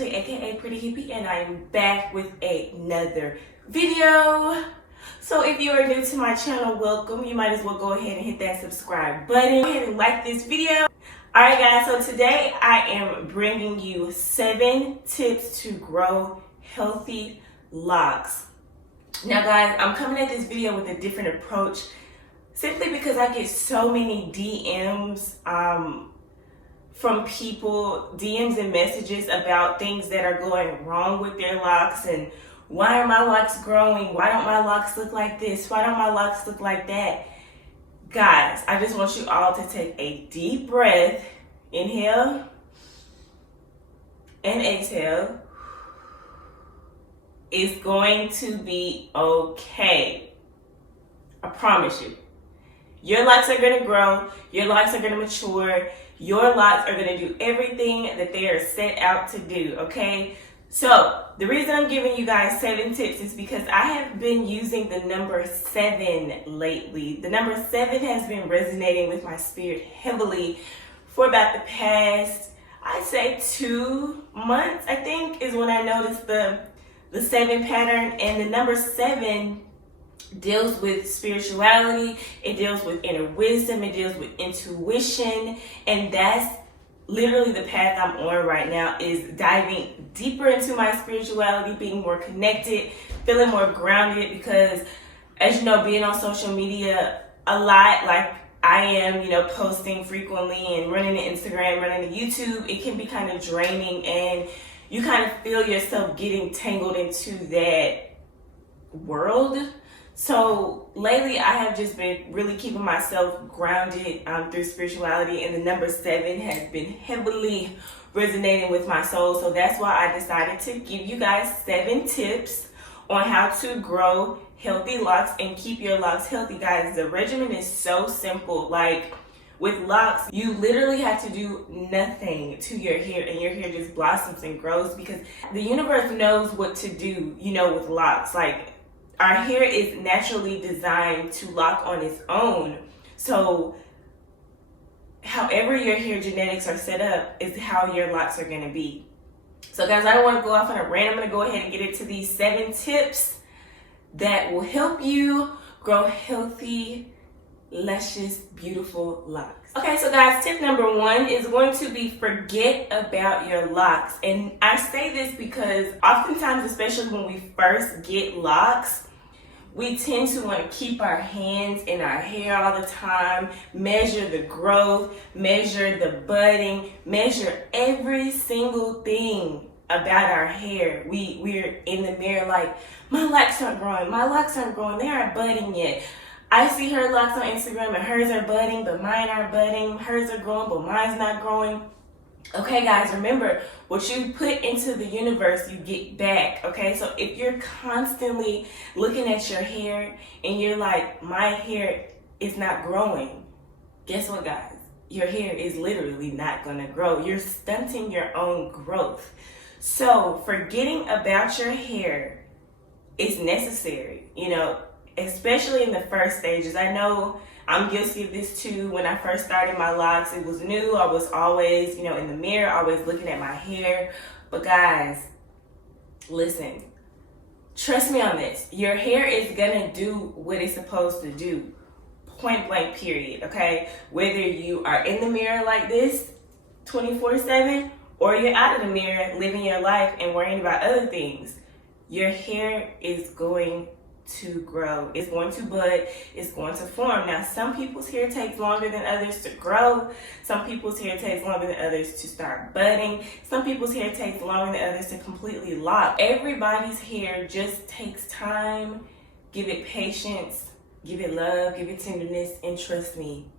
Ashley, aka Pretty Hippie, and I'm back with another video. So if you are new to my channel, welcome. You might as well go ahead and hit that subscribe button. Go ahead and like this video. Alright guys, so today I am bringing you 7 tips to grow healthy locks. Now guys, I'm coming at this video with a different approach simply because I get so many DMs from people, DMs and messages about things that are going wrong with their locks and why are my locks growing? Why don't my locks look like this? Why don't my locks look like that? Guys, I just want you all to take a deep breath. Inhale and exhale. It's going to be okay. I promise you. Your locks are going to grow. Your locks are going to mature. Your locks are going to do everything that they are set out to do, okay? So, the reason I'm giving you guys 7 tips is because I have been using the number 7 lately. The number 7 has been resonating with my spirit heavily for about the past, I'd say 2 months, I think, is when I noticed the 7 pattern. And the number 7 deals with spirituality, it deals with inner wisdom, it deals with intuition, and that's literally the path I'm on right now, is diving deeper into my spirituality, being more connected, feeling more grounded, because as you know, being on social media a lot, like I am, you know, posting frequently and running to Instagram, running to YouTube, it can be kind of draining and you kind of feel yourself getting tangled into that world. So lately I have just been really keeping myself grounded through spirituality, and the number 7 has been heavily resonating with my soul. So that's why I decided to give you guys 7 tips on how to grow healthy locks and keep your locks healthy. Guys, the regimen is so simple. Like with locks, you literally have to do nothing to your hair and your hair just blossoms and grows, because the universe knows what to do, you know, with locks. Like, our hair is naturally designed to lock on its own. So however your hair genetics are set up is how your locks are going to be. So guys, I don't want to go off on a rant. I'm going to go ahead and get into these 7 tips that will help you grow healthy, luscious, beautiful locks. Okay, so guys, tip number 1 is going to be forget about your locks. And I say this because oftentimes, especially when we first get locks, we tend to want to keep our hands in our hair all the time, measure the growth, measure the budding, measure every single thing about our hair. We're in the mirror like, my locks aren't growing, they aren't budding yet. I see her locks on Instagram and hers are budding, but mine aren't budding. Hers are growing, but mine's not growing. Okay guys, remember, what you put into the universe, you get back, okay? So if you're constantly looking at your hair and you're like, my hair is not growing, guess what guys? Your hair is literally not gonna grow. You're stunting your own growth. So forgetting about your hair is necessary, you know, especially in the first stages. I know I'm guilty of this too. When I first started my locks, it was new. I was always, you know, in the mirror, always looking at my hair. But guys, listen, trust me on this. Your hair is gonna do what it's supposed to do. Point blank period, okay? Whether you are in the mirror like this 24/7 or you're out of the mirror living your life and worrying about other things, your hair is going to grow. It's going to bud. It's going to form. Now, some people's hair takes longer than others to grow. Some people's hair takes longer than others to start budding. Some people's hair takes longer than others to completely lock. Everybody's hair just takes time. Give it patience. Give it love. Give it tenderness. And trust me,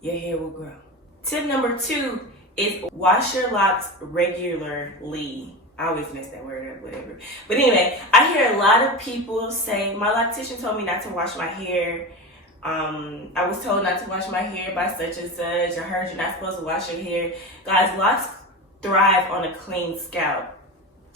your hair will grow. Tip number 2 is wash your locks regularly. I always mess that word up, whatever. But anyway, I hear a lot of people say, my loctician told me not to wash my hair. I was told not to wash my hair by such and such. I heard you're not supposed to wash your hair. Guys, locks thrive on a clean scalp.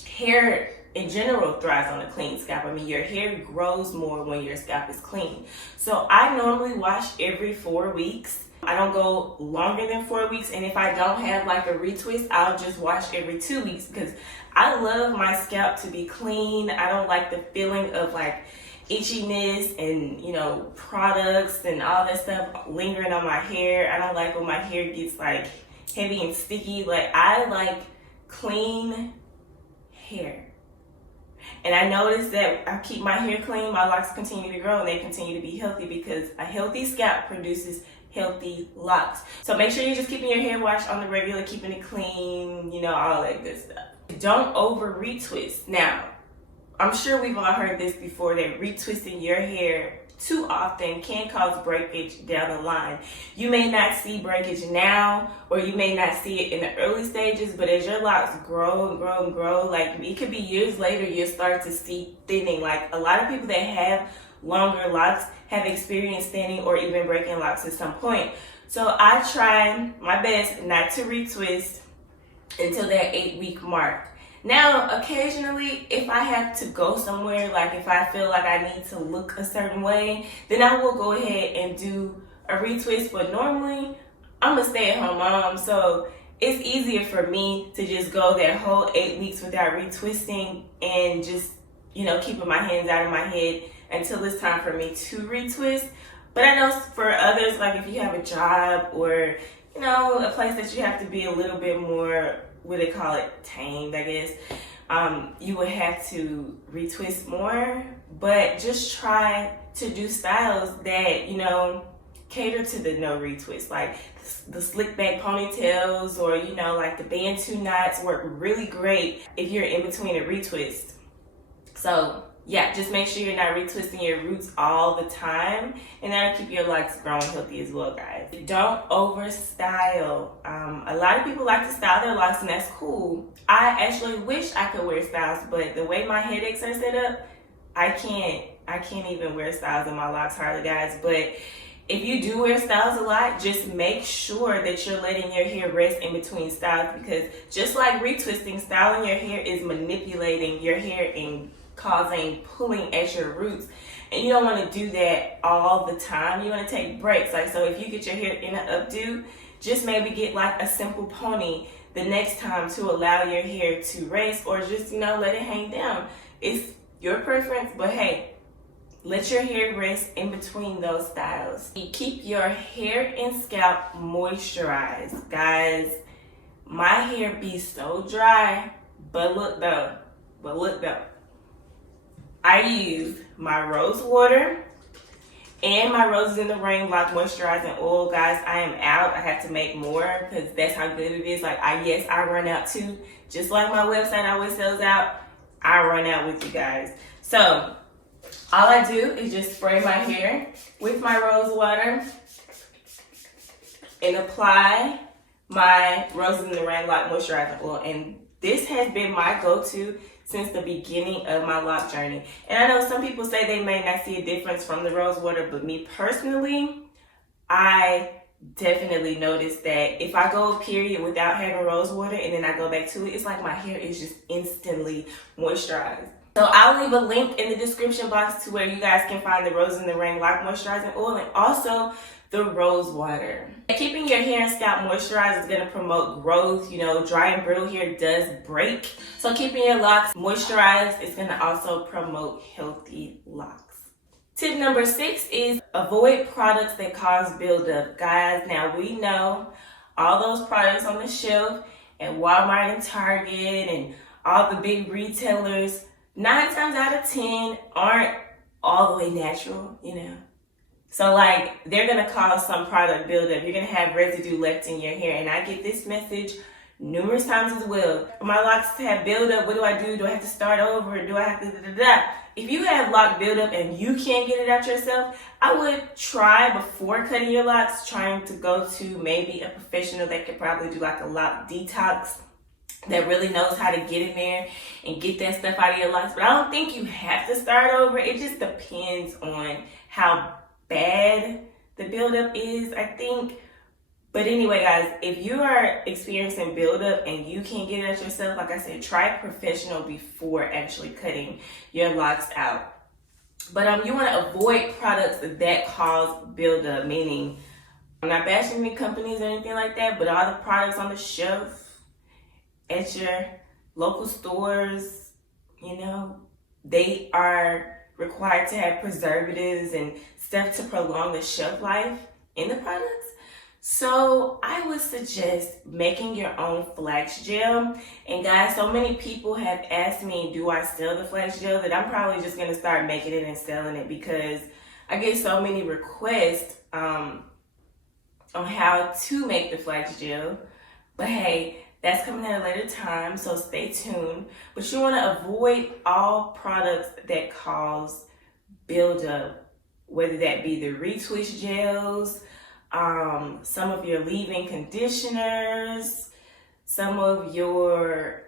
Hair in general thrives on a clean scalp. I mean, your hair grows more when your scalp is clean. So I normally wash every 4 weeks. I don't go longer than 4 weeks, and if I don't have like a retwist, I'll just wash every 2 weeks because I love my scalp to be clean. I don't like the feeling of like itchiness and, you know, products and all that stuff lingering on my hair. I don't like when my hair gets like heavy and sticky. Like, I like clean hair. And I noticed that I keep my hair clean, my locks continue to grow and they continue to be healthy because a healthy scalp produces healthy locks. So make sure you're just keeping your hair washed on the regular, keeping it clean, you know, all that good stuff. Don't over retwist. Now, I'm sure we've all heard this before, that retwisting your hair too often can cause breakage down the line. You may not see breakage now, or you may not see it in the early stages, but as your locks grow and grow and grow, like it could be years later, you'll start to see thinning. Like a lot of people that have longer locks have experienced thinning or even breaking locks at some point. So I try my best not to retwist until that 8-week mark. Now, occasionally, if I have to go somewhere, like if I feel like I need to look a certain way, then I will go ahead and do a retwist. But normally, I'm a stay-at-home mom, so it's easier for me to just go that whole 8 weeks without retwisting and just, you know, keeping my hands out of my head until it's time for me to retwist. But I know for others, like if you have a job or, you know, a place that you have to be a little bit more, what they call it, tamed, I guess, you would have to retwist more. But just try to do styles that, you know, cater to the no retwist, like the slick back ponytails, or, you know, like the bantu knots work really great if you're in between a retwist. So yeah, just make sure you're not retwisting your roots all the time, and that'll keep your locks growing healthy as well, guys. Don't over style. A lot of people like to style their locks, and that's cool. I actually wish I could wear styles, but the way my headaches are set up, I can't even wear styles in my locks hardly, guys. But if you do wear styles a lot, just make sure that you're letting your hair rest in between styles, because just like retwisting, styling your hair is manipulating your hair and causing pulling at your roots, and you don't want to do that all the time. You want to take breaks. Like, so if you get your hair in an updo, just maybe get like a simple pony the next time to allow your hair to rest, or just, you know, let it hang down. It's your preference, but hey, let your hair rest in between those styles. Keep your hair and scalp moisturized, guys. My hair be so dry, but look though, I use my rose water and my Roses in the Rain Lock Moisturizing Oil, guys. I am out. I have to make more because that's how good it is. Like, yes, I run out too. Just like my website always sells out, I run out with you guys. So all I do is just spray my hair with my rose water and apply my Roses in the Rain Lock Moisturizing Oil. And this has been my go-to since the beginning of my lock journey. And I know some people say they may not see a difference from the rose water, but me personally, I definitely noticed that if I go a period without having rose water and then I go back to it, it's like my hair is just instantly moisturized. So I'll leave a link in the description box to where you guys can find the Roses in the Rain Lock Moisturizing Oil and also the rose water. Keeping your hair and scalp moisturized is going to promote growth. You know, dry and brittle hair does break. So keeping your locks moisturized is going to also promote healthy locks. Tip number 6 is avoid products that cause buildup. Guys, now we know all those products on the shelf at Walmart and Target and all the big retailers, 9 times out of 10 aren't all the way natural, you know. So like, they're gonna cause some product buildup. You're gonna have residue left in your hair. And I get this message numerous times as well. My locks have buildup. What do I do? Do I have to start over? Do I have to da-da-da? If you have lock buildup and you can't get it out yourself, I would try before cutting your locks, trying to go to maybe a professional that could probably do like a lock detox, that really knows how to get in there and get that stuff out of your locks. But I don't think you have to start over. It just depends on how bad the buildup is, I think. But anyway, guys, if you are experiencing buildup and you can't get it out yourself, like I said, try a professional before actually cutting your locks out. But you want to avoid products that cause buildup, meaning I'm not bashing any companies or anything like that, but all the products on the shelf at your local stores, you know, they are required to have preservatives and stuff to prolong the shelf life in the products. So I would suggest making your own flax gel. And guys, so many people have asked me, do I sell the flax gel, that I'm probably just going to start making it and selling it, because I get so many requests on how to make the flax gel. But hey, that's coming at a later time, so stay tuned. But you want to avoid all products that cause buildup, whether that be the Retwist gels, some of your leave-in conditioners, some of your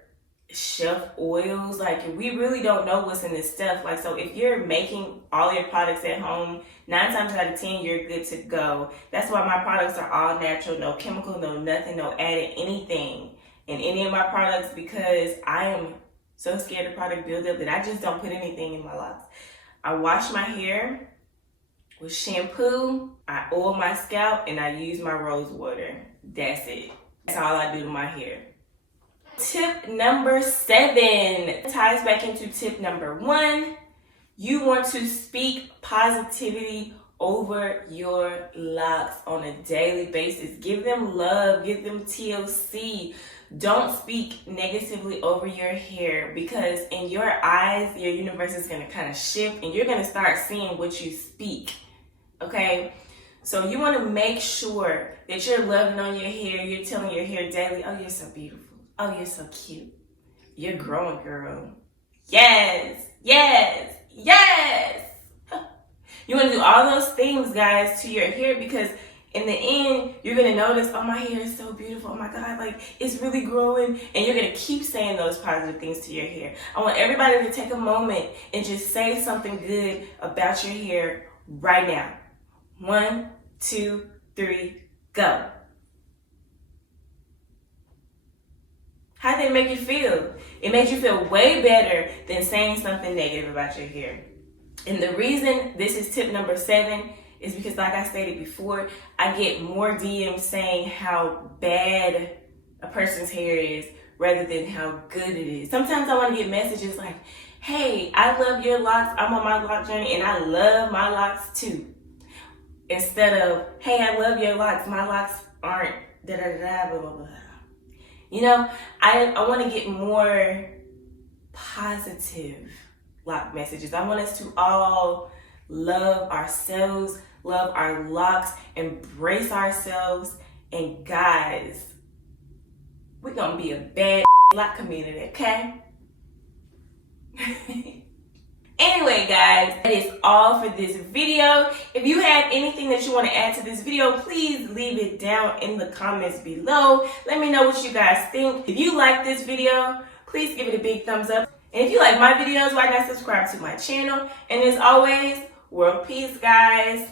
shelf oils. Like, we really don't know what's in this stuff. Like, so if you're making all your products at home, 9 times out of 10 you're good to go. That's why my products are all natural, no chemical, no nothing, no added anything in any of my products, because I am so scared of product buildup that I just don't put anything in my locks. I wash my hair with shampoo, I oil my scalp, and I use my rose water. That's it. That's all I do to my hair. Tip number 7 ties back into tip number 1. You want to speak positivity over your locks on a daily basis. Give them love, give them TLC. Don't speak negatively over your hair, because in your eyes, your universe is going to kind of shift and you're going to start seeing what you speak. Okay? So you want to make sure that you're loving on your hair. You're telling your hair daily, oh, you're so beautiful. Oh, you're so cute. You're growing, girl. Yes, yes, yes. You want to do all those things, guys, to your hair, because in the end, you're going to notice, oh, my hair is so beautiful. Oh, my God, like, it's really growing. And you're going to keep saying those positive things to your hair. I want everybody to take a moment and just say something good about your hair right now. 1, 2, 3, go. How did it make you feel? It made you feel way better than saying something negative about your hair. And the reason this is tip number 7 is because, like I stated before, I get more DMs saying how bad a person's hair is rather than how good it is. Sometimes I want to get messages like, hey, I love your locks. I'm on my lock journey and I love my locks too. Instead of, hey, I love your locks. My locks aren't da-da-da-da, blah, blah, blah. You know, I want to get more positive lock messages. I want us to all love ourselves, love our locks, embrace ourselves. And guys, we're going to be a bad lock community, okay? Anyway, guys, that is all for this video. If you have anything that you want to add to this video, please leave it down in the comments below. Let me know what you guys think. If you like this video, please give it a big thumbs up. And if you like my videos, why not subscribe to my channel? And as always, world peace, guys.